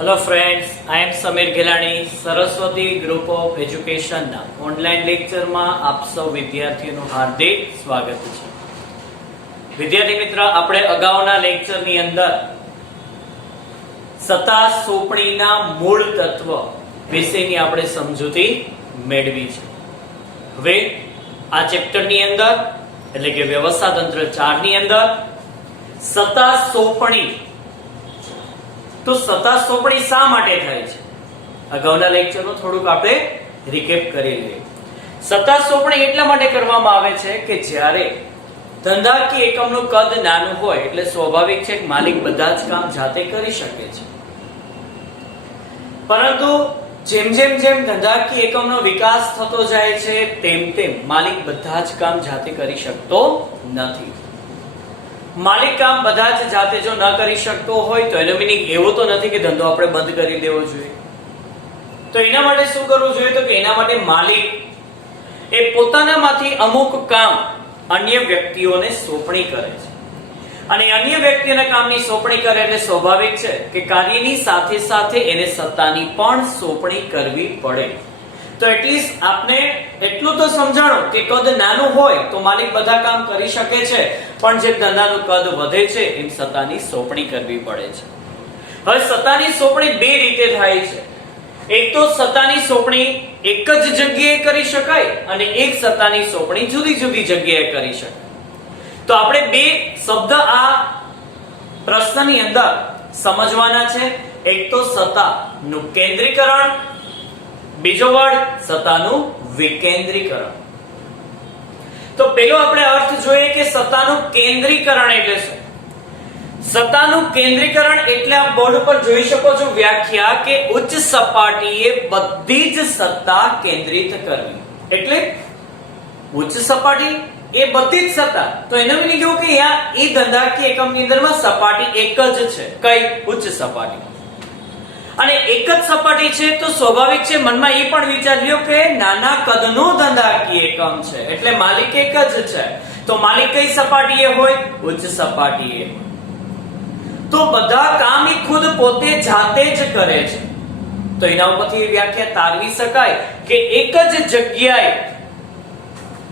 Hello friends, I am Sameer Gelani. Saraswati group of એજ્યુકેશનના online લેક્ચરમાં આપ સૌ વિદ્યાર્થીઓનું હાર્દિક સ્વાગત છે. વિદ્યાર્થી મિત્ર, આપણે અગાઉના લેક્ચરની અંદર સત્તા સોંપણીના મૂળ તત્વ વિશેની આપણે સમજૂતી મેળવી છે. હવે આ ચેપ્ટરની અંદર એટલે કે વ્યવસ્થા તંત્ર 4 ની અંદર સત્તા સોંપણી, તો સત્તા સોંપણી શા માટે થાય છે અગાઉના લેક્ચરનું થોડુંક આપણે રિકેપ કરી લઈએ. સત્તા સોંપણી એટલા માટે કરવામાં આવે છે કે જ્યારે ધંધાકીય એકમનું કદ નાનું હોય એટલે સ્વાભાવિક છે કે માલિક બધા જ કામ જાતે કરી શકે છે, પરંતુ જેમ જેમ ધંધાકીય એકમનો વિકાસ થતો જાય છે તેમ માલિક બધા જ કામ જાતે કરી શકતો નથી. માલિક કામ બધા જ જાતે જો ન કરી શકતો હોય તો એનો મીનિંગ એવો તો નથી કે ધંધો આપણે બંધ કરી દેવો જોઈએ. તો એના માટે શું કરવું જોઈએ? તો કે એના માટે માલિક એ પોતાનામાંથી અમુક કામ અન્ય વ્યક્તિઓને સોંપણી કરે છે, અને અન્ય વ્યક્તિઓના કામની સોંપણી કરે એટલે સ્વાભાવિક છે કે કાર્યની સાથે સાથે એને સત્તાની પણ સોંપણી કરવી પડે. તો એટલીસ્ટ આપને એટલું તો સમજાણો કે કદ નાનું હોય તો માલિક બધા કામ કરી શકે છે, પણ જે ધંધાનું કદ વધે છે એમ સત્તાની સોંપણી કરવી પડે છે. હવે સત્તાની સોંપણી બે રીતે થાય છે. એક તો સત્તાની સોંપણી એક જ જગ્યાએ કરી શકાય અને એક સત્તાની સોંપણી જુદી જુદી જગ્યાએ કરી શકાય. તો આપણે બે શબ્દ આ પ્રશ્નની અંદર સમજવાના છે. એક તો સત્તાનું કેન્દ્રીકરણ, બીજો વર્ડ સત્તાનું વિકેન્દ્રીકરણ. તો પેલો આપણે અર્થ જોઈએ કે સત્તાનું કેન્દ્રીકરણ એટલે શું? સત્તાનું કેન્દ્રીકરણ એટલે આપ બોર્ડ ઉપર જોઈ શકો છો વ્યાખ્યા કે ઉચ્ચ સપાટીએ બધી જ સત્તા કેન્દ્રિત કરવી. એટલે ઉચ્ચ સપાટી એ બધી જ સત્તા, તો એનો મીનિંગ કેવું કે આ એ ધંધાકીય એકમની અંદરમાં સપાટી એક જ છે. કઈ? ઉચ્ચ સપાટી. અને એક જ સપાટી છે તો સ્વાભાવિક છે મનમાં એ પણ વિચાર લ્યો કે નાના કદનું ધંધાકીય એકમ છે એટલે માલિક એક જ છે. તો માલિક કઈ સપાટીએ હોય? ઉચ્ચ સપાટીએ. તો બધા કામ એ ખુદ પોતે જાતે જ કરે છે. તો એના ઉપરથી વ્યાખ્યા તારવી શકાય કે એક જ જગ્યાએ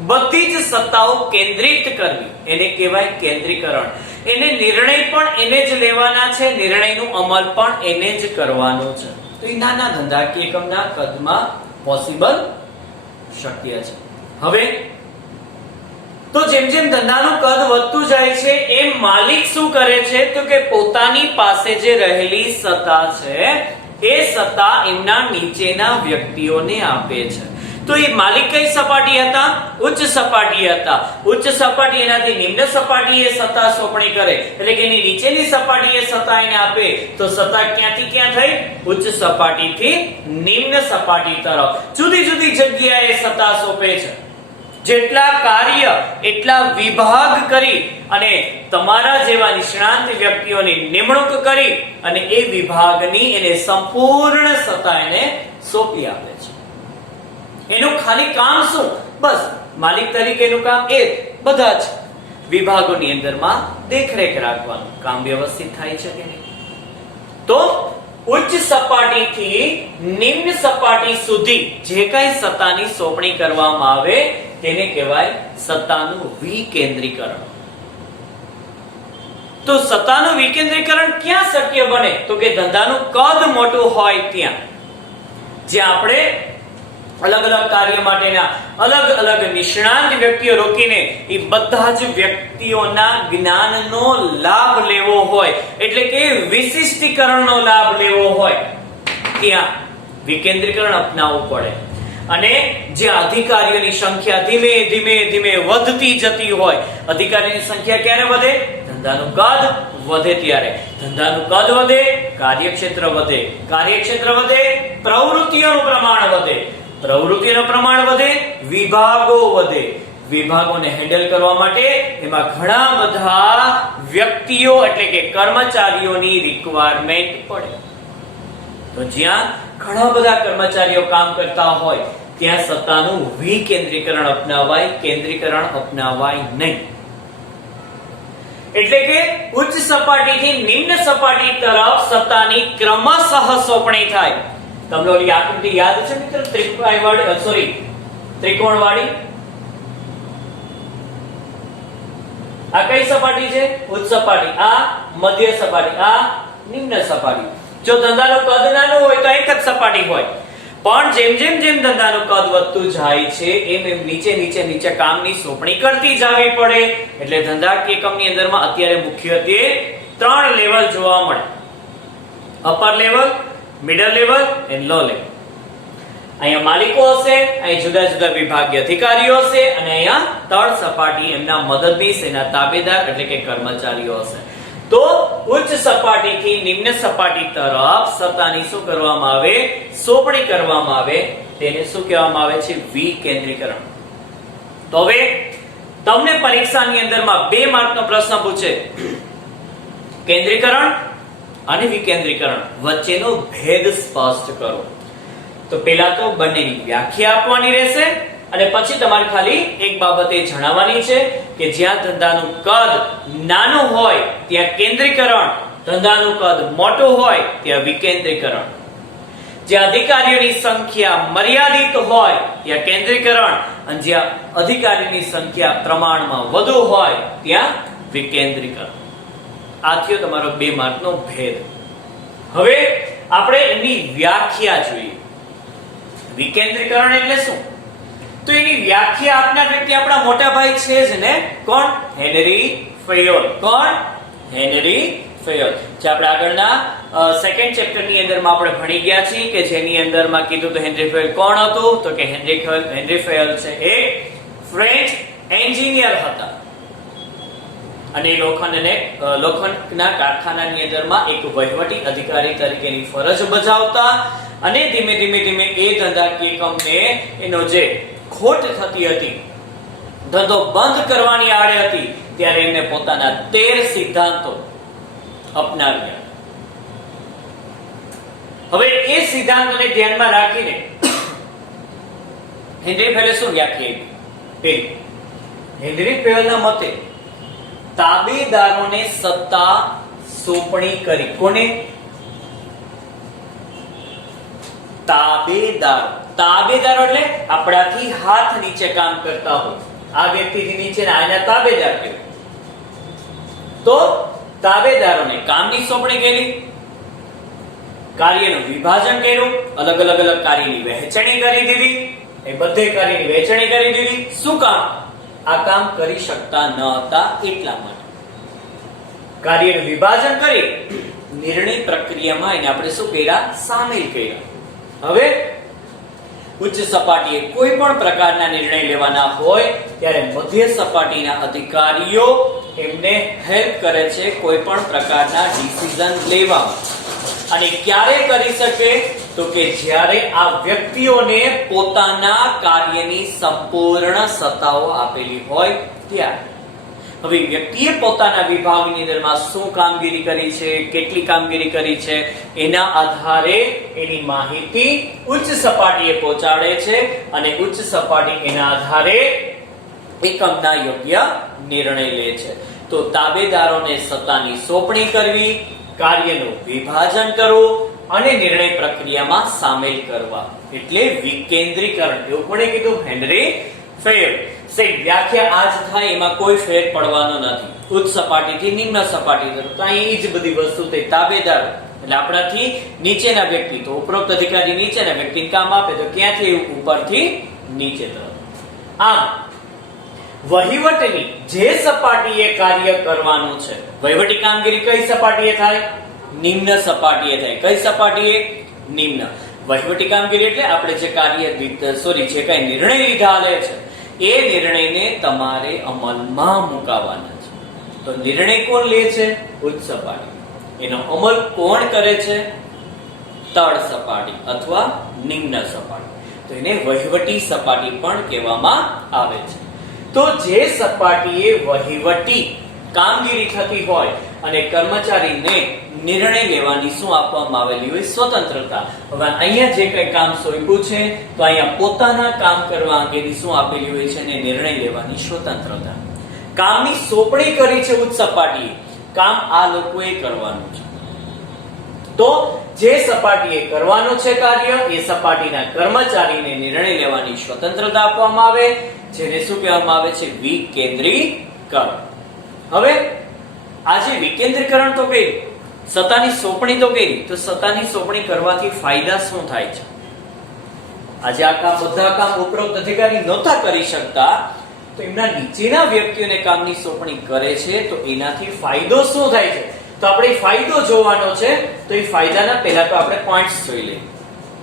બધી જ સત્તાઓ કેન્દ્રિત કરવી એને કહેવાય કેન્દ્રીકરણ. એને નિર્ણય પણ એને જ લેવાના છે, નિર્ણયનું અમલ પણ એને જ કરવાનો છે. તો એ નાના ધંધાકીય એકમના કદમાં પોસિબલ શક્ય છે. હવે તો જેમ ધંધાનું કદ વધતું જાય છે એમ માલિક શું કરે છે? તો કે પોતાની પાસે જે રહેલી સત્તા છે એ સત્તા એમના નીચેના વ્યક્તિઓને આપે છે. તો એ માલિક કઈ સપાટી હતા? ઉચ્ચ સપાટી હતા. ઉચ્ચ સપાટી એનાથી નિમ્ન સપાટીએ સત્તા સોંપણી કરે એટલે કે એની નીચેની સપાટીએ સત્તા એને આપે. તો સત્તા ક્યાંથી ક્યાં થઈ? ઉચ્ચ સપાટીથી નિમ્ન સપાટી તરફ જુદી જુદી જગ્યાએ સત્તા સોંપે છે. જેટલા કાર્ય એટલા વિભાગ કરી અને તમારા જેવા નિષ્ણાંત વ્યક્તિઓની નિમણૂક કરી અને એ વિભાગની એને સંપૂર્ણ સત્તા એને સોંપી આપે છે. એનું ખાલી કામ શું? બસ માલિક તરીકેનું કામ એ બધા જ વિભાગોની અંદરમાં દેખરેખ રાખવાનું. કામ વ્યવસ્થિત થાય છે કે નહીં? તો ઉચ્ચ સપાટીથી નિમ્ન સપાટી સુધી જે કઈ સત્તાની સોંપણી કરવામાં આવે તેને કહેવાય સત્તાનું વિકેન્દ્રીકરણ. તો સત્તાનું વિકેન્દ્રીકરણ ક્યાં શક્ય બને? તો કે ધંધાનું કદ મોટું હોય ત્યાં, જ્યાં આપણે અલગ અલગ કાર્ય માટેના અલગ અલગ નિષ્ણાંત વ્યક્તિઓ રોકીને એ બધા જ વ્યક્તિઓના જ્ઞાનનો લાભ લેવો હોય એટલે કે વિશિષ્ટીકરણનો લાભ લેવો હોય ત્યાં વિકેન્દ્રીકરણ અપનાવવું પડે. અને જે અધિકારીઓની સંખ્યા ધીમે ધીમે વધતી જતી હોય, અધિકારીની સંખ્યા ક્યારે વધે? ધંધાનું કદ વધે ત્યારે. ધંધાનું કદ વધે, કાર્યક્ષેત્ર વધે. કાર્યક્ષેત્ર વધે, પ્રવૃત્તિઓનું પ્રમાણ વધે. પ્રવૃત્તિનું પ્રમાણ વધે, વિભાગો વધે. વિભાગોને હેન્ડલ કરવા માટે એમાં ઘણા બધા વ્યક્તિઓ એટલે કે કર્મચારીઓની રિક્વાયરમેન્ટ પડે. તો જ્યાં ઘણા બધા કર્મચારીઓ કામ કરતા હોય ત્યાં સત્તાનું વિકેન્દ્રીકરણ અપનાવાય, કેન્દ્રીકરણ અપનાવાય નહીં. એટલે કે ઉચ્ચ સપાટીથી નિમ્ન સપાટી તરફ સત્તાની ક્રમશઃ સોંપણી થાય. તમને ઓલી આકૃતિ યાદ છે મિત્રો? ત્રિકોણવાળી. આ કઈ સપાટી છે? ઉચ્ચ સપાટી. આ મધ્ય સપાટી. આ નિમ્ન સપાટી. જો ધંધાનું કદ નાનું હોય તો એક જ સપાટી હોય, પણ જેમ જેમ ધંધાનું કદ વધતું જાય છે એમ નીચે કામની સોંપણી કરતી જવી પડે. એટલે ધંધાકીય એકમની અંદરમાં અત્યારે મુખ્યત્વે 3 લેવલ જોવા મળે: upper level, middle level and low level. અહીંયા માલિકો હશે, અહીં જુદા જુદા વિભાગીય અધિકારીઓ હશે, અને અહીંયા તળ સપાટી એમના મદદનીશ, એના તાબેદાર એટલે કે કર્મચારીઓ હશે. તો ઉચ્ચ સપાટીથી નિમ્ન સપાટી તરફ સત્તાની શું કરવામાં આવે? સોંપણી કરવામાં આવે. તેને શું કહેવામાં આવે છે? વિકેન્દ્રીકરણ. તો હવે તમને પરીક્ષાની અંદરમાં 2 માર્કનો પ્રશ્ન પૂછે, કેન્દ્રીકરણ અને વિકેન્દ્રીકરણ વચ્ચેનો ભેદ સ્પષ્ટ કરો. તો પહેલા તો બંનેની વ્યાખ્યા આપવાની રહેશે, અને પછી તમારે ખાલી એક બાબત એ જણાવવાની છે કે જ્યાં ધંધાનું કદ નાનું હોય ત્યાં કેન્દ્રીકરણ, ધંધાનું કદ મોટું હોય ત્યાં વિકેન્દ્રીકરણ. જ્યાં અધિકારીઓની સંખ્યા મર્યાદિત હોય ત્યાં કેન્દ્રીકરણ, અને જ્યાં અધિકારીની સંખ્યા પ્રમાણમાં વધુ હોય ત્યાં વિકેન્દ્રીકરણ. આ થયો તમારો 2 માર્કનો ભેદ. હવે આપણે એની વ્યાખ્યા જોઈએ. વિકેન્દ્રીકરણ એટલે શું? તો એની વ્યાખ્યા આપનાર વ્યક્તિ આપણા મોટા ભાઈ છે જ ને. કોણ? હેનરી ફેયોલ. કોણ? હેનરી ફેયોલ. જે આપણે આગળના સેકન્ડ ચેપ્ટર ની અંદરમાં આપણે ભણી ગયા છીએ કે જેની અંદરમાં કીધું તો હેનરી ફેયોલ કોણ હતું? તો કે હેનરી ફેયોલ છે એક ફ્રેન્ચ એન્જિનિયર હતા, અને લોખંડના કારખાનાની અંદરમાં એક વહીવટી અધિકારી તરીકેની ફરજ બજાવતા, અને ધીમે ધીમે એ ધંધાકીય એકમને એનો જે ખોટ થતી હતી, ધંધો બંધ કરવાની આડે હતી, ત્યારે એમને પોતાના 13 સિદ્ધાંતો અપનાવ્યા. હવે એ સિદ્ધાંતોને ધ્યાનમાં રાખીને હેનરી ફેયોલે શું વ્યાખ્યા આપી? હેનરી ફેયોલના મતે તાબેદારોને સત્તા સોંપણી કરી. કોને? તાબેદારો એટલે આપણાથી હાથ નીચે કામ કરતા હોય. આ વ્યક્તિથી નીચે આના તાબેદાર કહેવાય. તો તાબેદારોને કામની સોંપણી કરી, કાર્યનું વિભાજન કર્યું, અલગ અલગ કાર્યની વહેંચણી કરી દીધી. એ બધે કાર્યની વહેંચણી કરી દીધી. શું કામ? આ કામ કરી શકતા ન હતા એટલા માટે. કાર્યનું વિભાજન કરી નિર્ણય પ્રક્રિયામાં એને આપણે શું કર્યા? સામેલ કર્યા. હવે ઉચ્ચ સપાટીએ કોઈ પણ પ્રકારના નિર્ણય લેવાના હોય ત્યારે મધ્ય સપાટીના અધિકારીઓ એમને હેલ્પ કરે છે કોઈ પણ પ્રકારના ડિસિઝન લેવામાં. અને ક્યારે કરી શકે? તો કે જ્યારે આ વ્યક્તિઓને પોતાના કાર્યની સંપૂર્ણ સત્તાઓ આપેલી હોય ત્યારે. હવે વ્યક્તિએ પોતાના વિભાગની અંદરમાં શું કામગીરી કરી છે, કેટલી કામગીરી કરી છે, એના આધારે એની માહિતી ઉચ્ચ સપાટીએ પહોંચાડે છે, અને ઉચ્ચ સપાટી એના આધારે એકમના યોગ્ય નિર્ણય લે છે. તો તાબેદારોને સત્તાની સોંપણી કરવી, કાર્યનું વિભાજન કરવું અને નિર્ણય પ્રક્રિયામાં સામેલ કરવા એટલે વિકેન્દ્રીકરણ. એવું કોણે કીધું? હેનરી ફેયોલ. વ્યાખ્યા આ જ થાય, એમાં કોઈ ફેર પડવાનો નથી. ઉચ્ચ સપાટીથી નિમ્ન સપાટી તરફ. તો અહીં જ બધી વસ્તુ થઈ. તાબેદારો એટલે આપણાથી નીચેના વ્યક્તિ, તો ઉપરોક્ત અધિકારી નીચેના વ્યક્તિને કામ આપે તો ક્યાંથી? ઉપરથી નીચે તરફ. આમ વહીવટની જે સપાટીએ કાર્ય કરવાનું છે, વહીવટી કામગીરી કઈ સપાટીએ થાય? નિમ્ન સપાટીએ થાય. કઈ સપાટીએ? નિમ્ન. વહીવટી કામગીરી એટલે આપણે જે જે કઈ નિર્ણય લીધા લે છે એ નિર્ણયને તમારે અમલમાં મુકાવવાના છે. તો નિર્ણય કોણ લે છે? ઉચ્ચ સપાટી. એનો અમલ કોણ કરે છે? તળ સપાટી અથવા નિમ્ન સપાટી. તો એને વહીવટી સપાટી પણ કહેવામાં આવે છે. તો જે સપાટીએ વહીવટી કામગીરી થતી હોય અને કર્મચારીને નિર્ણય લેવાની શું આપવામાં આવેલી હોય? સ્વતંત્રતા. હવે અહીંયા જે કઈ કામ સોંપ્યું છે તો અહીંયા પોતાના કામ કરવા અંગેની શું આપેલી હોય છે? અને નિર્ણય લેવાની સ્વતંત્રતા. કામની સોંપણી કરી છે ઉચ્ચ સપાટીએ, કામ આ લોકોએ કરવાનું છે. તો જે સપાટીએ કરવાનું છે કાર્ય, એ સપાટીના કર્મચારીને નિર્ણય લેવાની સ્વતંત્રતા આપવામાં આવે, જેને શું કહેવામાં આવે છે? વિકેન્દ્રીકરણ. હવે આજે વિકેન્દ્રીકરણ તો કઈ, સત્તાની સોંપણી તો કઈ, તો સત્તાની સોંપણી કરવાથી ફાયદા શું થાય છે? આજે આ કામ બધા કામ ઉપરોક્ત અધિકારી નહોતા કરી શકતા, તો એમના નીચેના વ્યક્તિઓને કામની સોંપણી કરે છે, તો એનાથી ફાયદો શું થાય છે? તો આપણે ફાયદો જોવાનો છે. તો એ ફાયદાના પહેલા તો આપણે પોઈન્ટ્સ જોઈ લઈએ.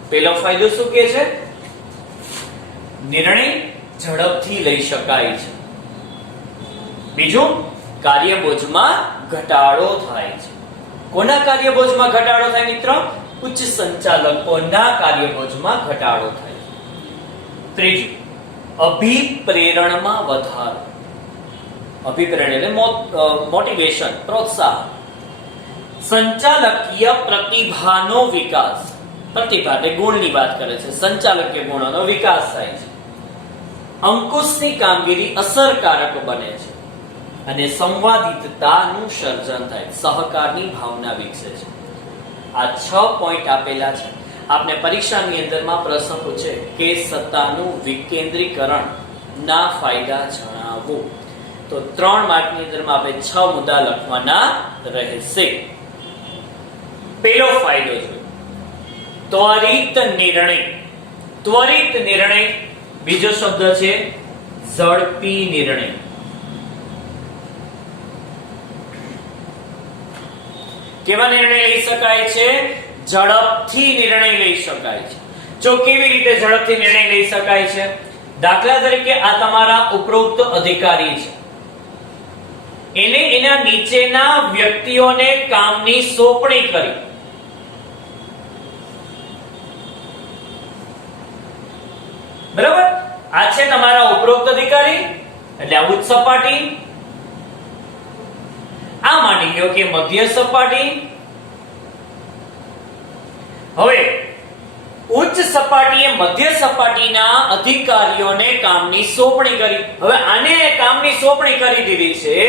પહેલો ફાયદો શું કહે છે? નિર્ણય ઝડપથી લઈ શકાય છે. બીજું, કાર્યબોજમાં ઘટાડો થાય છે. કોના કાર્યબોજમાં ઘટાડો થાય મિત્રો? ઉચ્ચ સંચાલકોના કાર્યબોજમાં ઘટાડો થાય છે. ત્રીજું, અભિપ્રેરણમાં વધારો. અભિપ્રેરણ એટલે મોટિવેશન, પ્રોત્સાહન. સંચાલકીય પ્રતિભાનો વિકાસ. પ્રતિભા એટલે ગુણની વાત કરે છે. સંચાલકીય ગુણોનો વિકાસ થાય છે. અંકુશની કામગીરી અસરકારક બને છે અને સંવાદિતતાનું સર્જન થાય, સહકારની ભાવના વિકસે છે. આ 6 પોઈન્ટ આપેલા છે. આપને પરીક્ષાની અંદરમાં પ્રશ્ન પૂછે કે સત્તાનું વિકેન્દ્રીકરણ ના ફાયદા જણાવો, તો 3 માર્કની અંદરમાં આપણે 6 મુદ્દા લખવાના રહેશે. પહેલો ફાયદો છે ત્વરિત નિર્ણય. ત્વરિત નિર્ણય. બીજો શબ્દ છે ઝડપી નિર્ણય. કેવા નિર્ણય લઈ શકાય છે? ઝડપથી નિર્ણય લઈ શકાય છે. જો કેવી રીતે ઝડપથી નિર્ણય લઈ શકાય છે? દાખલા તરીકે આ તમારા ઉપરોક્ત અધિકારી છે, એને એના નીચેના વ્યક્તિઓને કામની સોંપણી કરી. બરાબર? આ છે તમારા ઉપરોક્ત અધિકારી, એટલે આ ઉચ્ચ સપાટી. આ માની લો કે મધ્ય સપાટી. હવે ઉચ્ચ સપાટીએ મધ્ય સપાટીના અધિકારીઓને કામની સોંપણી કરી. હવે આને કામની સોંપણી કરી દીધી છે,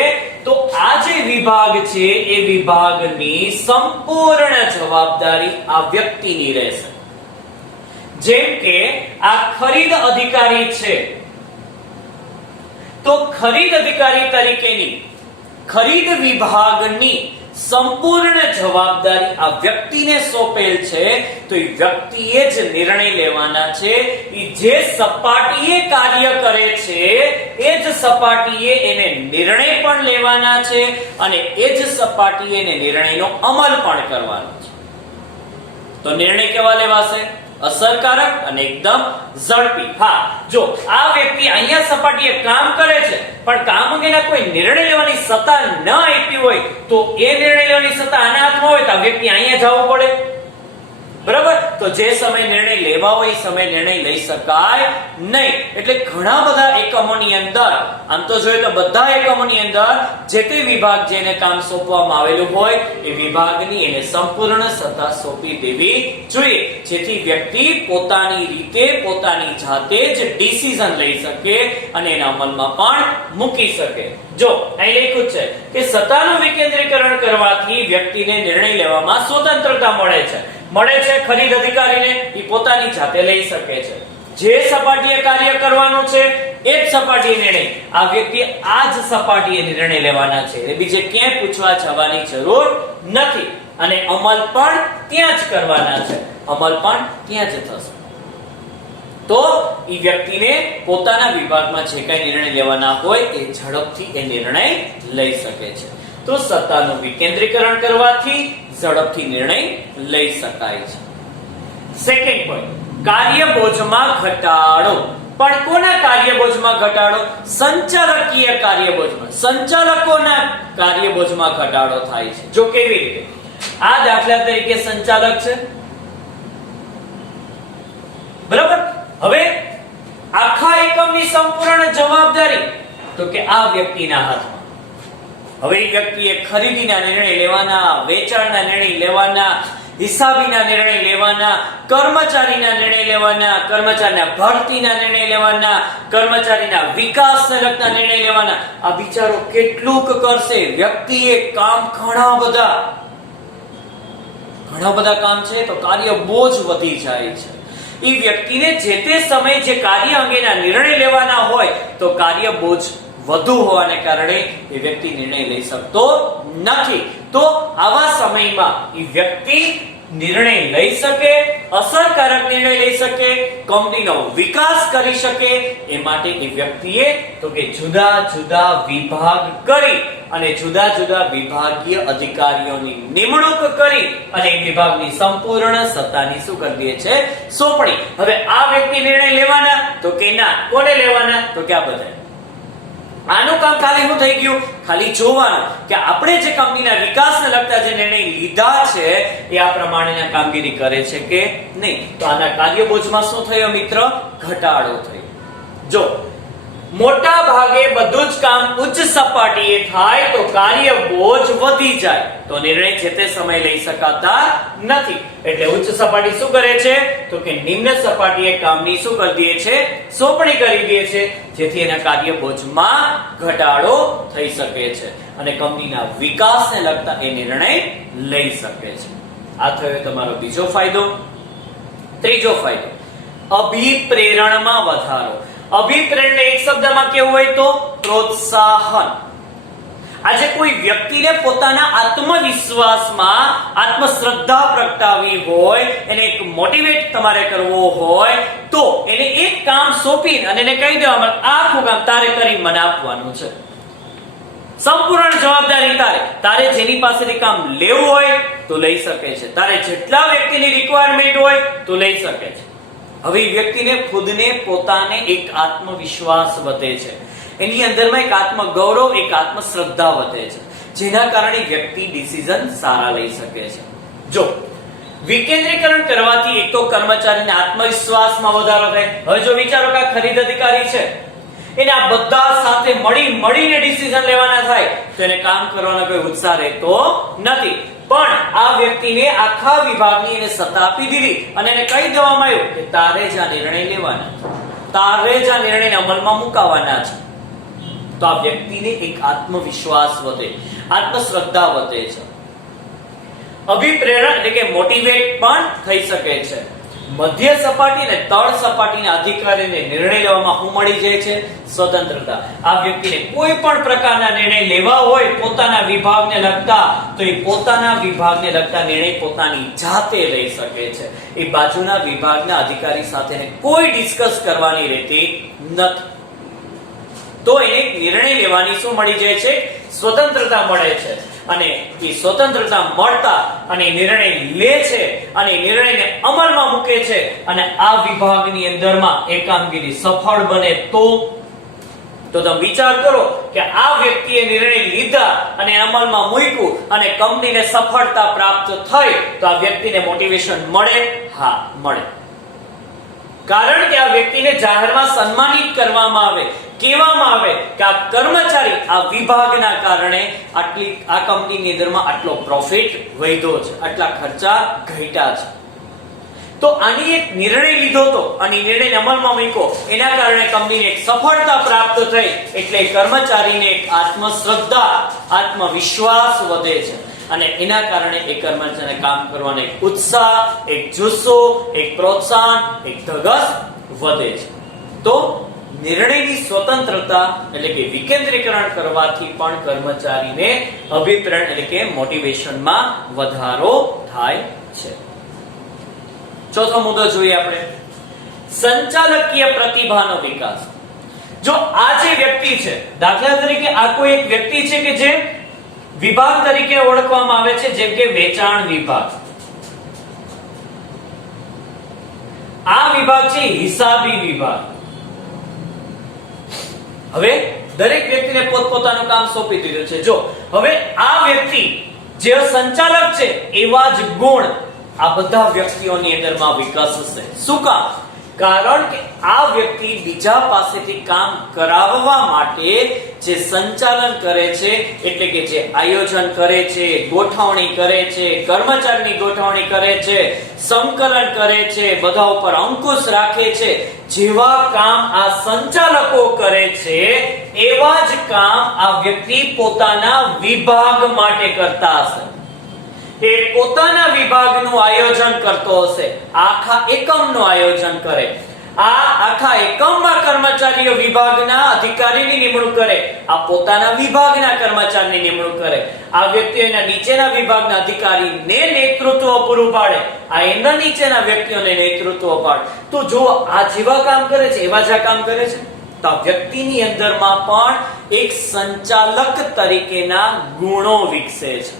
તો આ જે વિભાગ છે એ વિભાગની સંપૂર્ણ જવાબદારી આ વ્યક્તિની રહેશે. જેમ કે આ ખરીદ અધિકારી છે, તો ખરીદ અધિકારી તરીકેની ખરીદ વિભાગની સંપૂર્ણ જવાબદારી આ વ્યક્તિને સોંપેલ છે, તો એ વ્યક્તિએ જ નિર્ણય લેવાના છે. એ જે સપાટીએ કાર્ય કરે છે એ જ સપાટીએ એને નિર્ણય પણ લેવાના છે અને એ જ સપાટીએ એને નિર્ણયનો અમલ પણ કરવાનો છે. તો નિર્ણય કેવા લેવાશે? અસરકારક અને એકદમ ઝડપી. હા, જો આ વ્યક્તિ અહીંયા સપાટીએ કામ કરે છે પણ કામ અંગેના કોઈ નિર્ણય લેવાની સત્તા ન આપી હોય, તો એ નિર્ણય લેવાની સત્તા આના હાથમાં હોય તો આ વ્યક્તિ અહીંયા જવું પડે. બરાબર? તો જે સમય નિર્ણય લેવા હોય એ સમય નિર્ણય લઈ શકાય નહીં. એટલે ઘણા બધા એકમોની અંદર, આમ તો જોઈએ તો બધા એકમોની અંદર જે તે વિભાગ જેને કામ સોંપવામાં આવેલું હોય એ વિભાગની એને સંપૂર્ણ સત્તા સોંપી દેવી જોઈએ, જેથી વ્યક્તિ પોતાની રીતે પોતાની જાતે જ ડિસિઝન લઈ શકે અને એના અમલમાં પણ મૂકી શકે. જો અહીં લખ્યું છે કે સત્તાનું વિકેન્દ્રીકરણ કરવાથી વ્યક્તિને નિર્ણય લેવામાં સ્વતંત્રતા મળે છે. ખરીદ અધિકારીને એ પોતાની જાતે લઈ શકે છે. જે સપાટીએ કાર્ય કરવાનું છે એ જ સપાટીએ નિર્ણય આ વ્યક્તિ આ જ સપાટીએ નિર્ણય લેવાના છે, બીજે ક્યાંય પૂછવા જવાની જરૂર નથી. અને અમલ પણ ત્યાં જ કરવાના છે, અમલ પણ ત્યાં જ થશે. તો એ વ્યક્તિને પોતાના વિભાગમાં જે કઈ નિર્ણય લેવાના હોય એ ઝડપથી એ નિર્ણય લઈ શકે છે. તો સત્તાનું વિકેન્દ્રીકરણ કરવાથી ઝડપથી નિર્ણય લઈ શકાય છે. સેકન્ડ પોઈન્ટ, કાર્યબોજમાં ઘટાડો. પણ કોના કાર્યબોજમાં ઘટાડો? સંચાલકીય કાર્યબોજમાં, સંચાલકોના કાર્યબોજમાં ઘટાડો થાય છે. જો કેવી રીતે? આ દાખલા તરીકે સંચાલક છે, બરાબર? હવે આખા એકમની સંપૂર્ણ જવાબદારી તો કે આ વ્યક્તિના હાથમાં. હવે એ વ્યક્તિએ ખરીદીના નિર્ણય લેવાના, વેચાણના નિર્ણય લેવાના, હિસાબીના નિર્ણય લેવાના, કર્મચારીના નિર્ણય લેવાના, કર્મચારીના ભરતીના નિર્ણય લેવાના, કર્મચારીના વિકાસને લગતા નિર્ણય લેવાના. આ બિચારો કેટલુંક કરશે? વ્યક્તિએ કામ ઘણા બધા કામ છે તો કાર્ય બોજ વધી જાય છે. એ વ્યક્તિને જે તે સમયે જે કાર્ય અંગેના નિર્ણય લેવાના હોય તો કાર્ય બોજ વધુ હોવાને કારણે એ વ્યક્તિ નિર્ણય લઈ શકતો નથી. તો આવા સમયમાં એ વ્યક્તિ નિર્ણય લઈ શકે, અસરકારક નિર્ણય લઈ શકે, કંપનીનો વિકાસ કરી શકે, એ માટે એ વ્યક્તિએ તો કે જુદા જુદા વિભાગ કરી અને જુદા જુદા વિભાગીય અધિકારીઓની નિમણૂક કરી અને એ વિભાગની સંપૂર્ણ સત્તાની શું કરી દે છે? સોંપણી. હવે આ વ્યક્તિ નિર્ણય લેવાના તો કે ના, કોને લેવાના? તો કે આ બધા. આનું કામ ખાલી શું થઈ ગયું? ખાલી જોવાનું કે આપણે જે કંપનીના વિકાસને લગતા જે નિર્ણય લીધા છે એ આ પ્રમાણેના કામગીરી કરે છે કે નહીં. તો આના કાર્યબોજમાં શું થયો મિત્ર? ઘટાડો થયો. જો મોટા ભાગે બધું જ કામ ઉચ્ચ સપાટીએ થાય તો કાર્યબોજ વધી જાય તો નિર્ણય જે તે સમય લઈ શકાતા નથી. એટલે ઉચ્ચ સપાટી શું કરે છે? તો કે નિમ્ન સપાટીએ કામની શું કરી દે છે? સોંપણી કરી દે છે, જેથી એના કાર્યબોજમાં ઘટાડો થઈ શકે છે અને કંપનીના વિકાસને લગતા એ નિર્ણય લઈ શકે છે. આ થયો તમારો બીજો ફાયદો. ત્રીજો ફાયદો, અભિપ્રેરણમાં વધારો. અભિપ્રેરણ એક શબ્દમાં કેવું હોય તો પ્રોત્સાહન. આજે કોઈ વ્યક્તિને પોતાના આત્મવિશ્વાસમાં આત્મશ્રદ્ધા પ્રગટાવવી હોય, એને એક મોટિવેટ તમારે કરવો હોય તો એને એક કામ સોંપી અને એને કહી દેવામાં આખું કામ તારે કરી મને આપવાનું છે. સંપૂર્ણ જવાબદારી તારે જેની પાસેથી કામ લેવું હોય તો લઈ શકે છે, તારે જેટલા વ્યક્તિની રિક્વાયરમેન્ટ હોય તો લઈ શકે છે. હવે વ્યક્તિને ખુદને પોતાને એક આત્મવિશ્વાસ વધે છે, એની અંદરમાં એક આત્મગૌરવ, એક આત્મશ્રદ્ધા વધે છે, જેના કારણે વ્યક્તિ ડિસિઝન સારા લઈ શકે છે. જો વિકેન્દ્રીકરણ કરવાથી એક તો કર્મચારીના આત્મવિશ્વાસમાં વધારો થાય. હવે જો વિચારો કે ખરીદ અધિકારી છે, એને આ બધા સાથે મળીને ડિસિઝન લેવાના થાય તો એને કામ કરવાનો કોઈ ઉત્સાહ રહેતો નથી. પણ આ વ્યક્તિને આખા વિભાગની એને સત્તા આપી દીધી અને એને કહી દેવામાં આવ્યું કે તારે જ આ નિર્ણય લેવાના છે, તારે જ આ નિર્ણયને અમલમાં મુકાવવાના છે. તો આ વ્યક્તિને એક આત્મવિશ્વાસ વધે, આત્મશ્રદ્ધા વધે છે. અભિપ્રેરણ એટલે કે મોટિવેટ પણ થઈ શકે છે. મધ્ય સપાટી અને તળ સપાટીના અધિકારીને નિર્ણય લેવામાં શું મળી જાય છે? સ્વતંત્રતા. આ વ્યક્તિને કોઈ પણ પ્રકારના નિર્ણય લેવા હોય પોતાના વિભાગને લગતા તો એ પોતાના વિભાગને લગતા નિર્ણય પોતાની જાતે લઈ શકે છે. એ બાજુના વિભાગના અધિકારી સાથે કોઈ ડિસ્કસ કરવાની રહેતી નથી. તો એને નિર્ણય લેવાની શું મળી જાય છે? સ્વતંત્રતા મળે છે. અને એ સ્વતંત્રતા મળતા અને નિર્ણય લે છે અને નિર્ણયને અમલમાં મૂકે છે અને આ વિભાગની અંદરમાં એ કામગીરી સફળ બને તો તમે વિચાર કરો કે આ વ્યક્તિએ નિર્ણય લીધા અને અમલમાં મૂક્યું અને કંપનીને સફળતા પ્રાપ્ત થઈ તો આ વ્યક્તિને મોટિવેશન મળે? હા, મળે. કારણ કે આ વ્યક્તિને જાહેરમાં સન્માનિત કરવામાં આવે, કહેવામાં આવે કે આ કર્મચારી આ વિભાગના કારણે આટલી આ કંપનીની અંદરમાં આટલો પ્રોફિટ વધ્યો છે, આટલા ખર્ચા ઘટ્યા છે. તો આની એક નિર્ણય લીધો તો અને નિર્ણયને અમલમાં મૂક્યો એના કારણે કંપનીને એક સફળતા પ્રાપ્ત થઈ એટલે કર્મચારીને એક આત્મશ્રદ્ધા, આત્મવિશ્વાસ વધે છે અને એના કારણે એ કર્મચારીને કામ કરવાનો એક ઉત્સાહ, એક જુસ્સો, એક પ્રોત્સાહન, એક ધગશ વધે છે. તો નિર્ણયની સ્વતંત્રતા એટલે કે વિકેન્દ્રીકરણ કરવાથી પણ કર્મચારીને અભિપ્રેરણ એટલે કે મોટિવેશનમાં વધારો થાય છે. ચોથો મુદ્દો જોઈએ આપણે, સંચાલકીય પ્રતિભાનો વિકાસ. જો આ જે વ્યક્તિ છે, દાખલા તરીકે આ કોઈ એક વ્યક્તિ છે કે જે વિભાગ તરીકે ઓળખવામાં આવે છે, જેમ કે વેચાણ વિભાગ. આ વિભાગ છે હિસાબી વિભાગ. હવે દરેક વ્યક્તિને પોતપોતાનું કામ સોંપી દીધું છે. જો હવે આ વ્યક્તિ જે સંચાલક છે એવા જ ગુણ આ બધા વ્યક્તિઓની અંદરમાં વિકાસ હશે. શું કામ? કારણ કે આ વ્યક્તિ બીજા પાસેથી કામ કરાવવા માટે જે સંચાલન કરે છે, એટલે કે જે આયોજન કરે છે, ગોઠવણી કરે છે, કર્મચારીની ગોઠવણી કરે છે, સંકલન કરે છે, બધા ઉપર અંકુશ રાખે છે, જેવા કામ આ સંચાલકો કરે છે એવા જ કામ આ વ્યક્તિ પોતાના વિભાગ માટે કરતા હશે. એ પોતાના વિભાગનું આયોજન કરતો હશે, આખા એકમનું આયોજન કરે, આ આખા એકમમાં કર્મચારીઓ વિભાગના અધિકારીની નિમણૂક કરે, આ પોતાના વિભાગના કર્મચારીની નિમણૂક કરે, આ વ્યક્તિઓના નીચેના વિભાગના અધિકારીને નેતૃત્વ પૂરું પાડે, આ એના નીચેના વ્યક્તિઓને નેતૃત્વ પાડે. તો જો આ જેવા કામ કરે છે એવા જ આ કામ કરે છે, તો આ વ્યક્તિની અંદરમાં પણ એક સંચાલક તરીકેના ગુણો વિકસે છે.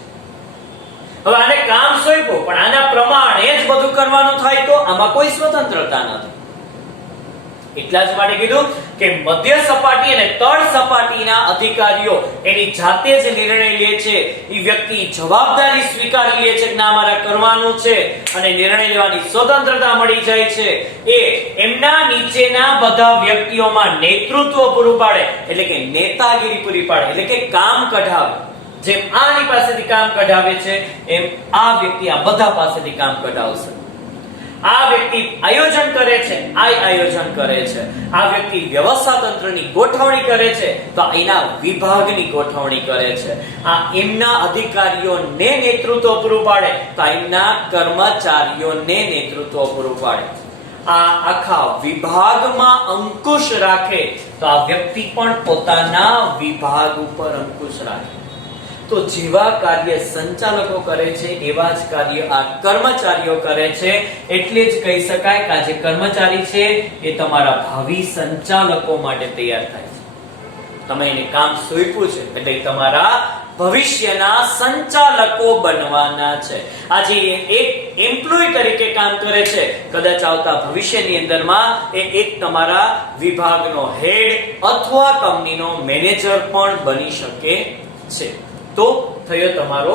હવે આને કામ સોંપ્યું પણ આના પ્રમાણે જ બધું કરવાનું થાય તો આમાં કોઈ સ્વતંત્રતા નથી. એટલા જ માટે કીધું કે મધ્ય સપાટી અને તળ સપાટીના અધિકારીઓ એની જાતે જ નિર્ણય લે છે. એ વ્યક્તિ જવાબદારી સ્વીકારી લે છે કે ના મારે કરવાનું છે અને નિર્ણય લેવાની સ્વતંત્રતા મળી જાય છે. એ એમના નીચેના બધા વ્યક્તિઓમાં નેતૃત્વ પૂરું પાડે, એટલે કે નેતાગીરી પૂરી પાડે, એટલે કે કામ કઢાવે. જેમ આની પાસેથી કામ કઢાવે છે એમ આ વ્યક્તિ આ બધા પાસેથી કામ કઢાવશે. આ વ્યક્તિ આયોજન કરે છે, આયોજન કરે છે. આ વ્યક્તિ વ્યવસ્થા તંત્રની ગોઠવણી કરે છે તો એના વિભાગની ગોઠવણી કરે છે. આ એમના અધિકારીઓને નેતૃત્વ પૂરું પાડે તો એમના કર્મચારીઓને નેતૃત્વ પૂરું પાડે. આ આખા વિભાગમાં અંકુશ રાખે તો આ વ્યક્તિ પણ પોતાના વિભાગ ઉપર અંકુશ રાખે. તો જેવા કાર્ય સંચાલકો કરે છે એવા જ કાર્ય આ કર્મચારીઓ કરે છે. એટલે જ કહી શકાય કે આ જે કર્મચારી છે એ તમારા ભાવિ સંચાલકો માટે તૈયાર થાય છે. તમે એને કામ સોંપ્યું છે એટલે તમારા ભવિષ્યના સંચાલકો બનવાના છે. આજે એક એમ્પ્લોય તરીકે કામ કરે છે, કદાચ આવતા ભવિષ્યની અંદરમાં એ એક તમારા વિભાગનો હેડ અથવા કંપનીનો મેનેજર પણ બની શકે છે. તો થયો તમારો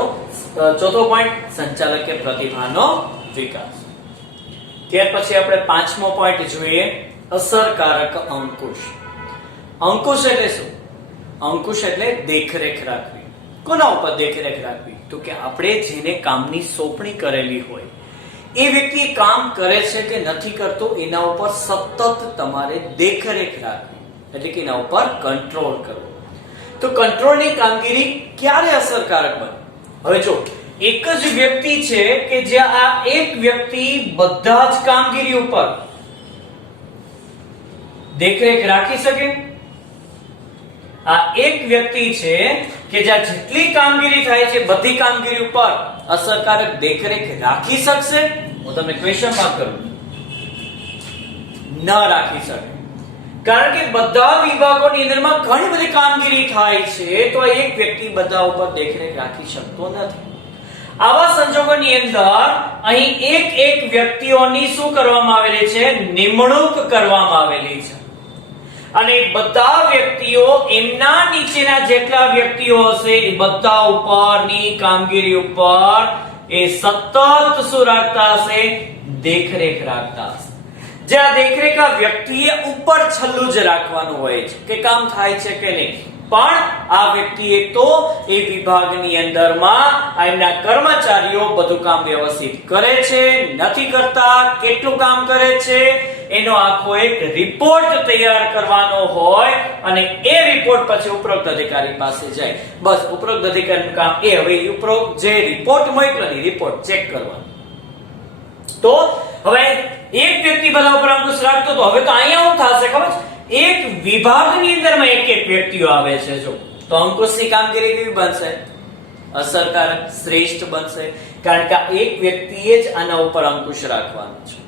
ચોથો પોઈન્ટ, સંચાલકીય પ્રતિભાનો વિકાસ. ત્યાર પછી આપણે પાંચમો પોઈન્ટ જોઈએ, અસરકારક અંકુશ. અંકુશ એટલે શું? અંકુશ એટલે દેખરેખ રાખવી. કોના ઉપર દેખરેખ રાખવી? તો કે આપણે જેને કામની સોંપણી કરેલી હોય એ વ્યક્તિ કામ કરે છે કે નથી કરતો એના ઉપર સતત તમારે દેખરેખ રાખવી, એટલે કે એના ઉપર કંટ્રોલ કરવો. તો કંટ્રોલની કામગીરી ક્યારે અસરકારક બને? હવે જો એક જ વ્યક્તિ છે કે જ્યાં આ એક વ્યક્તિ બધા જ કામગીરી ઉપર દેખરેખ રાખી શકે. આ એક વ્યક્તિ છે કે જ્યાં જેટલી કામગીરી થાય છે બધી કામગીરી ઉપર અસરકારક દેખરેખ રાખી શકશે? હું તમને ક્વેશ્ચન માર્ક કરું, ન રાખી શકે. કારણ કે બધા વિભાગોની અંદરમાં ઘણી બધી કામગીરી થાય છે તો એક વ્યક્તિ બધા ઉપર દેખરેખ રાખી શકતો નથી. આવા સંજોગોની અંદર અહીં એક વ્યક્તિઓની શું કરવામાં આવેલી છે? નિમણૂક કરવામાં આવેલી છે. અને બધા વ્યક્તિઓ એમના નીચેના જેટલા વ્યક્તિઓ હશે એ બધા ઉપરની કામગીરી ઉપર એ સતત શું રાખતા હશે? દેખરેખ રાખતા હશે. જે આ દેખરેખ આ વ્યક્તિએ ઉપર છલ્લું જ રાખવાનું હોય છે કે કામ થાય છે કે નહીં, પણ આ વ્યક્તિએ તો એ વિભાગની અંદરમાં એમના કર્મચારીઓ બધું કામ વ્યવસ્થિત કરે છે, નથી કરતા, કેટલું કામ કરે છે એનો આખો એક રિપોર્ટ તૈયાર કરવાનો હોય અને એ રિપોર્ટ પછી ઉપરોક્ત અધિકારી પાસે જાય. બસ ઉપરોક્ત અધિકારીનું કામ એ હવે ઉપરોક્ત જે રિપોર્ટ મોકલ્યો એ રિપોર્ટ ચેક કરવાનો. તો હવે એક વ્યક્તિ બધા ઉપર અંકુશ રાખતો તો હવે તો અહીંયા શું થશે ખબર છે? એક વિભાગની અંદરમાં એક વ્યક્તિઓ આવે છે. જો તો અંકુશની કામગીરી કેવી બનશે? અસરકારક, શ્રેષ્ઠ બનશે. કારણ કે એક વ્યક્તિએ જ આના ઉપર અંકુશ રાખવાનો છે.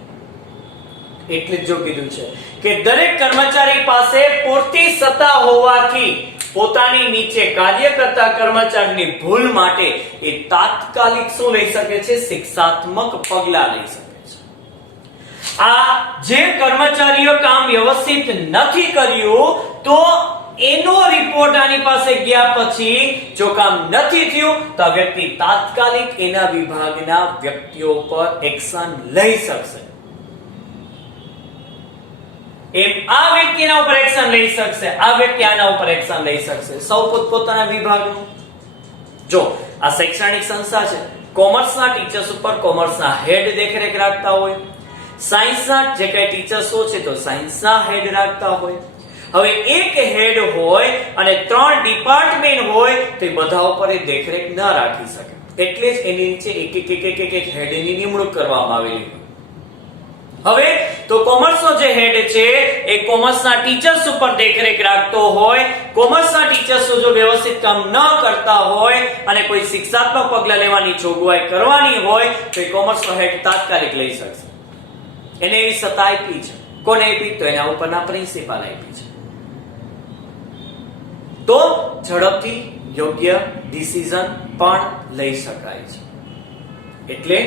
એટલે જ જો કીધું છે કે દરેક કર્મચારી પાસે પૂરતી સત્તા હોવાથી પોતાની નીચે કાર્ય કરતા કર્મચારીની ભૂલ માટે એ તાત્કાલિક શું લઈ શકે છે? શિક્ષાત્મક પગલાં લઈ શકે છે. આ જે કર્મચારીઓ કામ વ્યવસ્થિત નથી કર્યું તો એનો રિપોર્ટ આની પાસે ગયા પછી જો કામ નથી થયું તો આ વ્યક્તિ તાત્કાલિક એના વિભાગના વ્યક્તિઓ પર એક્શન લઈ શકશે. એમ આ વ્યક્તિ એના ઉપર એક્શન લઈ શકશે, આ વ્યક્તિ આના ઉપર એક્શન લઈ શકશે. સૌ પોતપોતાના વિભાગનું. જો આ શૈક્ષણિક સંસ્થા છે, કોમર્સના ટીચર્સ ઉપર કોમર્સના હેડ દેખરેખ રાખતા હોય, સાયન્સના જે કઈ ટીચર્સો છે તો સાયન્સના હેડ રાખતા હોય. હવે એક હેડ હોય અને 3 ડિપાર્ટમેન્ટ હોય તો એ બધા ઉપર એ દેખરેખ ન રાખી શકે, એટલે જ એની નીચે એક હેડની નિમણૂક કરવામાં આવેલી હોય. હવે તો કોમર્સનો જે હેડ છે એ કોમર્સના ટીચર્સ ઉપર દેખરેખ રાખતો હોય. કોમર્સના ટીચર્સો જો વ્યવસ્થિત કામ ન કરતા હોય અને કોઈ શિક્ષાત્મક પગલાં લેવાની જોગવાઈ કરવાની હોય તો એ કોમર્સનો હેડ તાત્કાલિક લઈ શકશે. એને એવી સત્તા આપી છે. કોને આપી? તો એના ઉપરના પ્રિન્સિપાલ આપી છે. તો ઝડપથી યોગ્ય ડિસિઝન પણ લઈ શકાય છે. એટલે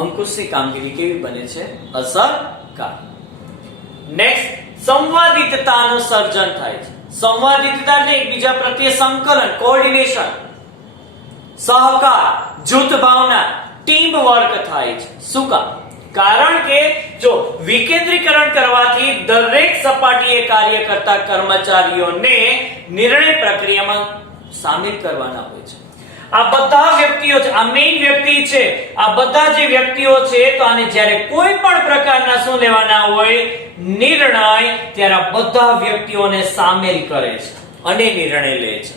અંકુશની કામગીરી કેવી બને છે? અસરકારક. નેક્સ્ટ, સંવાદિતતાનું સર્જન થાય છે. સંવાદિતતા એટલે એકબીજા પ્રત્યે સંકલન, કોઓર્ડિનેશન, સહકાર, જૂથ ભાવના, ટીમ વર્ક થાય છે. શું કામ? કારણ કે જો વિકેન્દ્રીકરણ કરવાથી દરેક સપાટીએ કાર્ય કરતા કર્મચારીઓને નિર્ણય પ્રક્રિયામાં સામેલ કરવાના હોય છે. આ બધા વ્યક્તિઓ છે, આ મેઇન વ્યક્તિ છે, આ બધા જે વ્યક્તિઓ છે તો આને જ્યારે કોઈ પણ પ્રકારના શું લેવાના હોય નિર્ણય, ત્યારે આ બધા વ્યક્તિઓને સામેલ કરે છે અને નિર્ણય લે છે.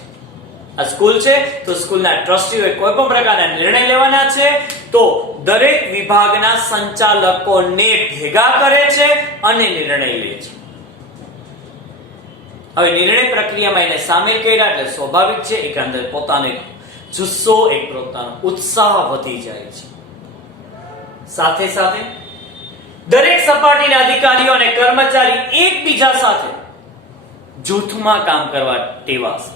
આ સ્કૂલ છે તો સ્કૂલના ટ્રસ્ટીઓએ કોઈ પણ પ્રકારના નિર્ણય લેવાના છે તો દરેક વિભાગના સંચાલકોને ભેગા કરે છે અને નિર્ણય લે છે. હવે નિર્ણય પ્રક્રિયામાં એને સામેલ કર્યા એટલે સ્વાભાવિક છે એક અંદર પોતાનો જુસ્સો, એક પોતાનો ઉત્સાહ વધી જાય છે. સાથે સાથે દરેક સપાટીના અધિકારીઓ અને કર્મચારી એકબીજા સાથે જૂથમાં કામ કરવા ટેવાશે.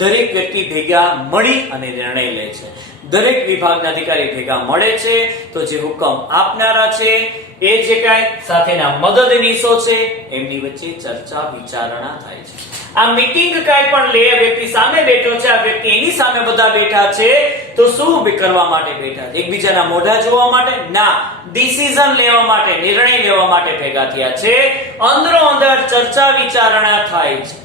દરેક વ્યક્તિ ભેગા મળી અને નિર્ણય લે છે. દરેક વિભાગના અધિકારી ભેગા મળે છે તો જે હુકમ આપનારા છે એ જે કાંઈ સાથેના મદદનીશો છે એમની વચ્ચે ચર્ચા વિચારણા થાય છે. આ મીટિંગ કાંઈ પણ લે, વ્યક્તિ સામે બેઠો છે, આ વ્યક્તિ એની સામે બધા બેઠા છે તો શું કરવા માટે બેઠા છે? એકબીજાના મોઢા જોવા માટે? ના, ડિસિઝન લેવા માટે, નિર્ણય લેવા માટે ભેગા થયા છે. અંદરો અંદર ચર્ચા વિચારણા થાય છે.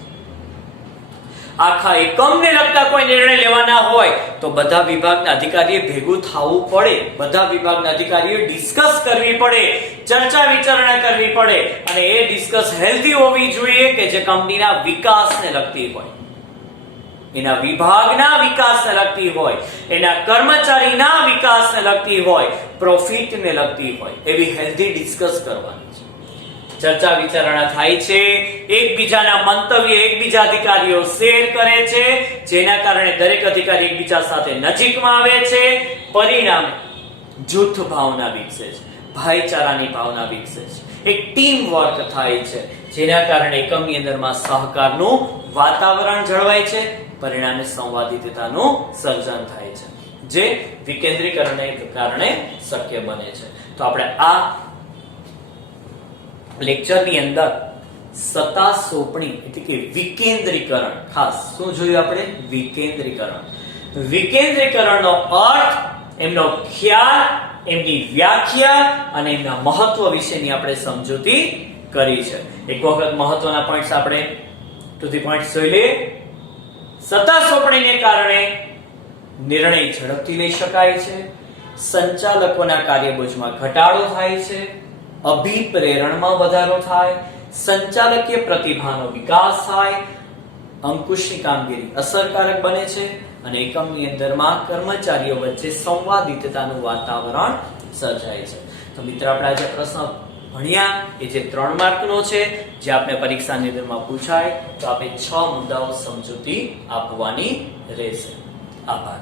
આખા એકમને લગતા કોઈ નિર્ણય લેવાના હોય તો બધા વિભાગના અધિકારીએ ભેગું થવું પડે, બધા વિભાગના અધિકારીએ ડિસ્કસ કરવી પડે, ચર્ચા વિચારણા કરવી પડે અને એ ડિસ્કસ હેલ્ધી હોવી જોઈએ કે જે કંપનીના વિકાસને લગતી હોય, એના વિભાગના વિકાસને લગતી હોય, એના કર્મચારીના વિકાસને લગતી હોય, પ્રોફિટને લગતી હોય, એવી હેલ્ધી ડિસ્કસ કરવાની છે. ચર્ચા વિચારણા થાય છે, એકબીજાના મંતવ્ય એકબીજા અધિકારીઓ શેર કરે છે, જેના કારણે દરેક અધિકારી એકબીજા સાથે નજીકમાં આવે છે. પરિણામે જૂથ ભાવના વિકસે છે, ભાઈચારાની ભાવના વિકસે છે, એક ટીમ વર્ક થાય છે, જેના કારણે એકમની અંદરમાં સહકારનું વાતાવરણ જળવાય છે. પરિણામે સંવાદિતતાનું સર્જન થાય છે, જે વિકેન્દ્રીકરણને કારણે શક્ય બને છે. તો આપણે આ લેક્ચરની અંદર સત્તા સોંપણી એટલે કે વિકેન્દ્રીકરણ, ખાસ શું જોયું આપણે? વિકેન્દ્રીકરણ. વિકેન્દ્રીકરણનો અર્થ, એમનો ખ્યાલ, એમની વ્યાખ્યા અને એમના મહત્વ વિશેની આપણે સમજૂતી કરી છે. એક વખત મહત્વના પોઈન્ટ્સ આપણે ટુ ધી પોઈન્ટ જોઈ લઈએ. સત્તા સોંપણીને કારણે નિર્ણય ઝડપથી લઈ શકાય છે, સંચાલકોના કાર્યબોજમાં ઘટાડો થાય છે, અભિપ્રેરણમાં વધારો થાય, સંચાલકીય પ્રતિભાનો વિકાસ થાય, અંકુશની કામગીરી અસરકારક બને છે અને એકમની અંદરમાં કર્મચારીઓ વચ્ચે સંવાદિતતાનું વાતાવરણ સર્જાય છે. તો મિત્રો આપણે આજે પ્રશ્ન ભણ્યા એ જે 3 માર્કનો છે, જે આપણે પરીક્ષાની અંદરમાં પૂછાય તો આપણે 6 મુદ્દાઓ સમજૂતી આપવાની રહેશે. આભાર.